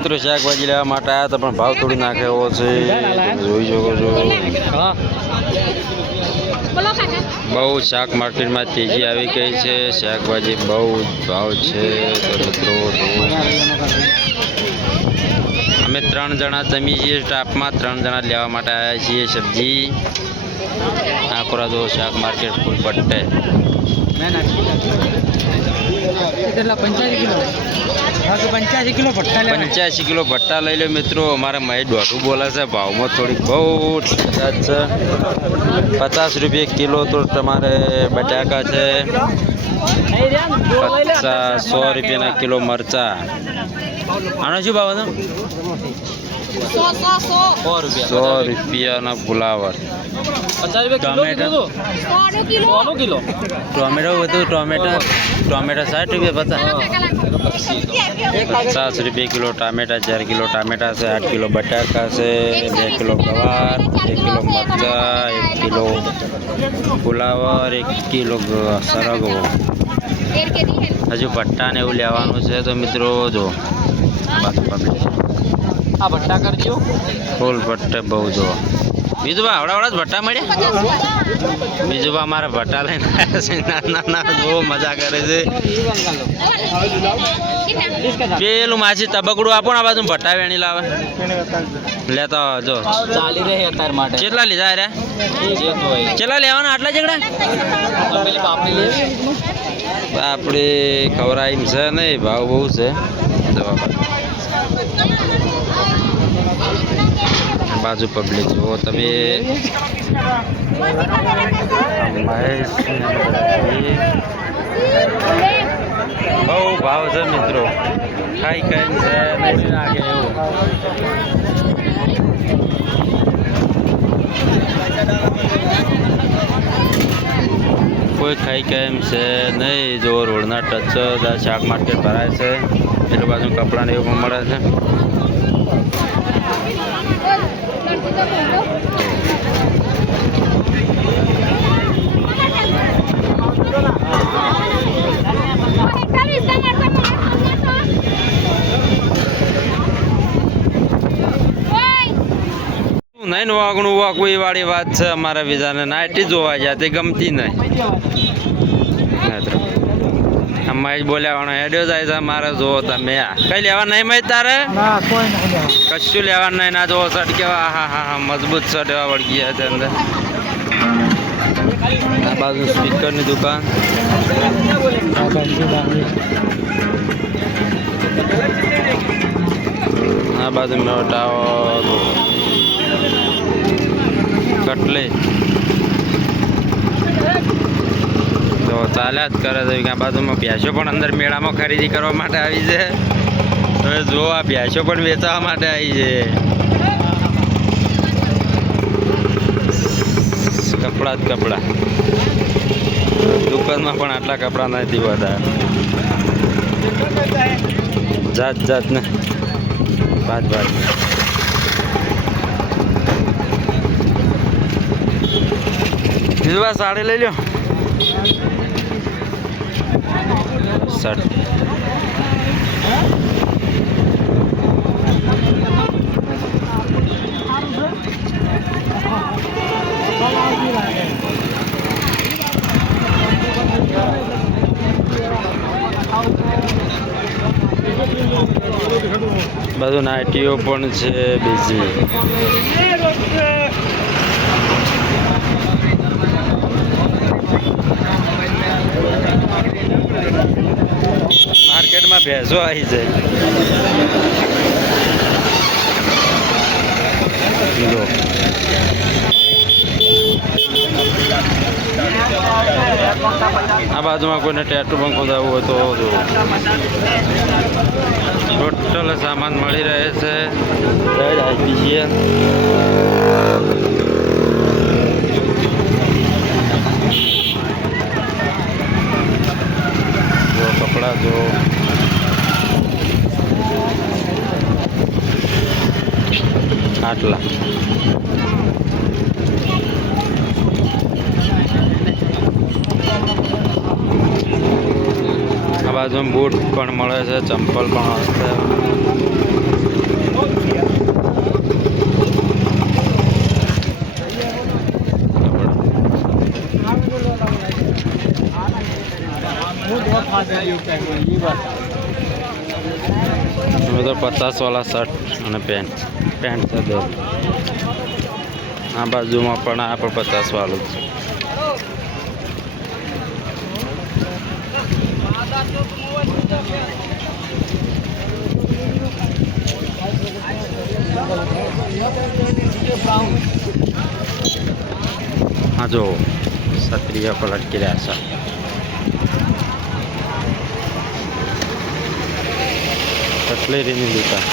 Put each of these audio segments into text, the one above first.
મિત્રો શાકભાજી લેવા માટે આવ્યા હતા પણ ભાવ તોડી નાખે એવો છે, જોઈ શકો છો। બહુ શાક માર્કેટમાં તેજી આવી ગઈ છે, શાકભાજી બહુ ભાવ છે। તો મિત્રો અમે 3 જણા જમી છીએ સ્ટાફમાં, 3 જણા લેવા માટે આવ્યા છીએ સબ્જી। આખરા જો શાક માર્કેટ ફૂલ પટ્ટે 85 કિલો ભટ્ટા 85 કિલો ભટ્ટા લઈ લો મિત્રો। અમારા મહેશ દોઢું બોલે છે, ભાવમાં થોડીક બહુ કદાચ છે। 50 રૂપિયા કિલો તો તમારે બટાકા છે, 100 રૂપિયાના કિલો મરચા। આનો શું ભાવ હતો? 100 રૂપિયાના ફુલાવર। ટોમેટો બધું ટોમેટો 60 રૂપિયા 50 રૂપિયા કિલો ટામેટા, 4 કિલો ટામેટા છે, 8 કિલો બટાકા છે, 2 કિલો ગવાર, 1 કિલો મરચા, 1 કિલો ફુલાવર, 1 કિલો સરગવો। હજુ ભટ્ટા ને એવું લેવાનું છે તો મિત્રો જો આ ભટ્ટા કરજો ફૂલ ભટ્ટે બહુ જો। બીજું હવડા જ ભટ્ટા મળ્યા? બીજું અમારા ભટ્ટા લઈને આવ્યા છે, ના બહુ મજા કરે છે। પેલું માછી તબકડું આપો ને, આ બાજુ ભટ્ટા વેણી લાવે લેતા જો ચાલી રહે અત્યાર માટે। કેટલા લીધા રે? કેટલા લેવાના? આટલા જગડા આપણે ખવડાવીને છે નહીં, ભાવ બહુ છે। બાજુ પબ્લિક જુઓ તમે, બહુ ભાવ છે મિત્રો, ખાઈ ખાઈ છે નહીં લાગે એવું। કોઈ ખાઈ કે એમ છે નહીં। જો રોડના ટચ શાક માર્કેટ ભરાય છે, એટલે બાજુ કપડાને એવું પણ મળે છે। નહીં વાગણું વાગવું એ વાળી વાત છે અમારા બીજાને, નાઇટી જોવા જાય તે ગમતી નહીં। મહેશ બોલ્યા હેડ્યો જાય છે મારે, જોવો તમે કઈ લેવા નહીં મહેશ તારે? કશું લેવા નહીં, ના જોવો શર્ટ કેવા, હા મજબૂત શર્ટ એવા વળગી જાય છે અંદર। આ બાજુ સ્પીકરની દુકાન, આ બાજુ મોટાઓ કટલી તો ચાલ્યા જ કરે છે। આ બાજુમાં ભેંસો પણ અંદર મેળામાં ખરીદી કરવા માટે આવી છે। હવે જો આ ભેંસો પણ વેચવા માટે આવી છે। કપડા જ કપડા, દુકાનમાં પણ આટલા કપડા નથી બધા, જાત ને ભાત બીજું સાડી લઈ લો શર્ટ। બધું નાઇટીઓ પણ છે બીજી। માર્કેટમાં ભેંસો આવી છે, આ બાજુમાં કોઈને ટેટુ પણ ખોદાવવું હોય તો ટોટલ સામાન મળી રહે છે। આપી છીએ જો કપડા જો આટલા। આ બાજુ બૂટ પણ મળે છે, ચંપલ પણ હશે। उधर 50 वाला शर्ट અને પેન્ટ છે 10 આ બાજુમાં પણ આ પણ 50 વાળું છે હા જો સત્રીય પલટ કર્યા છે કટલેરીની દુકાન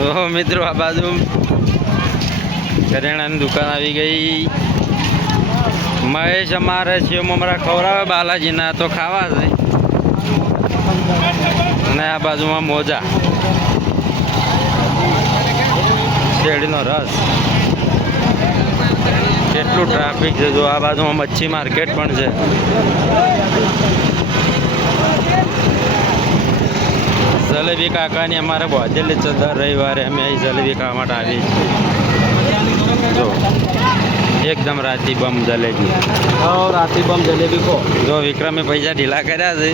ઓહો મિત્રો આ બાજુ કરિયાણાની દુકાન આવી ગઈ મહેશ અમારે છે મમરા ખવડાવે બાલાજીના તો ખાવા છે અને આ બાજુમાં મોજા શેરડીનો રસ કેટલું ટ્રાફિક છે જો આ બાજુમાં મચ્છી માર્કેટ પણ છે જલેબી કાકાની અમારે બોધેલી છે દર રવિવારે અમે અહીં જલેબી ખાવા માટે આવીએ છીએ જો એકદમ રાતી બમ જલેબી રાતી બમ જલેબી કો જો વિક્રમે પૈસા ઢીલા કર્યા છે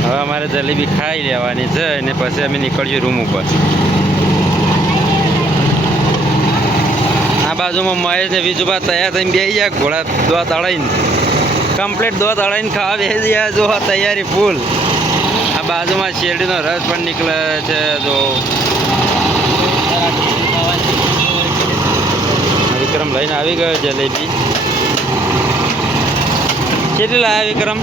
હવે અમારે જલેબી ખાઈ લેવાની છે અને પછી અમે નીકળીએ રૂમ ઉપર આ બાજુમાં મહેશ ને બીજું તૈયાર થઈને બેસી ગયા ઘોડા દોવા તળાઈને કમ્પ્લીટ દોવા તળાઈને ખાવા બેસી ગયા જો તૈયારી ફૂલ આ બાજુમાં શેરડીનો રસ પણ નીકળે છે જો વિક્રમ લઈને આવી ગયો જલેબી કેટલી લાયા વિક્રમ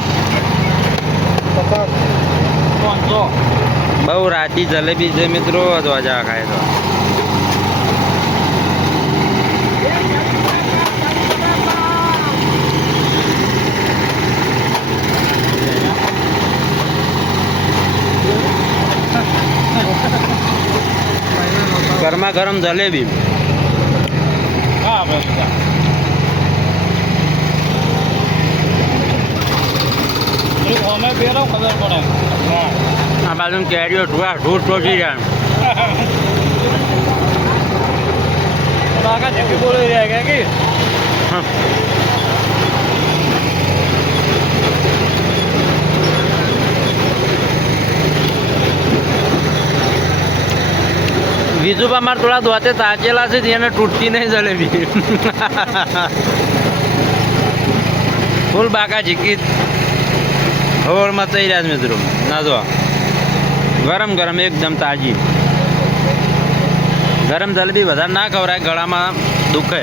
બહુ રાતી જલેબી છે મિત્રો તો અજા ખાય તો ગરમા ગરમ જલેબી આ બાજુ કેરીઓ ઢૂર ટોચી જાય બોલી રહ્યા ગયા કે બીજું મારે થોડા દોતે તાચેલા છે એને તૂટતી નહીં જલેબી ફૂલ બાકા ઝીકી હોળમાં થઈ રહ્યા છે મિત્રો ના જો ગરમ ગરમ એકદમ તાજી ગરમ જલેબી વધારે ના ખવડાય ગળામાં દુખે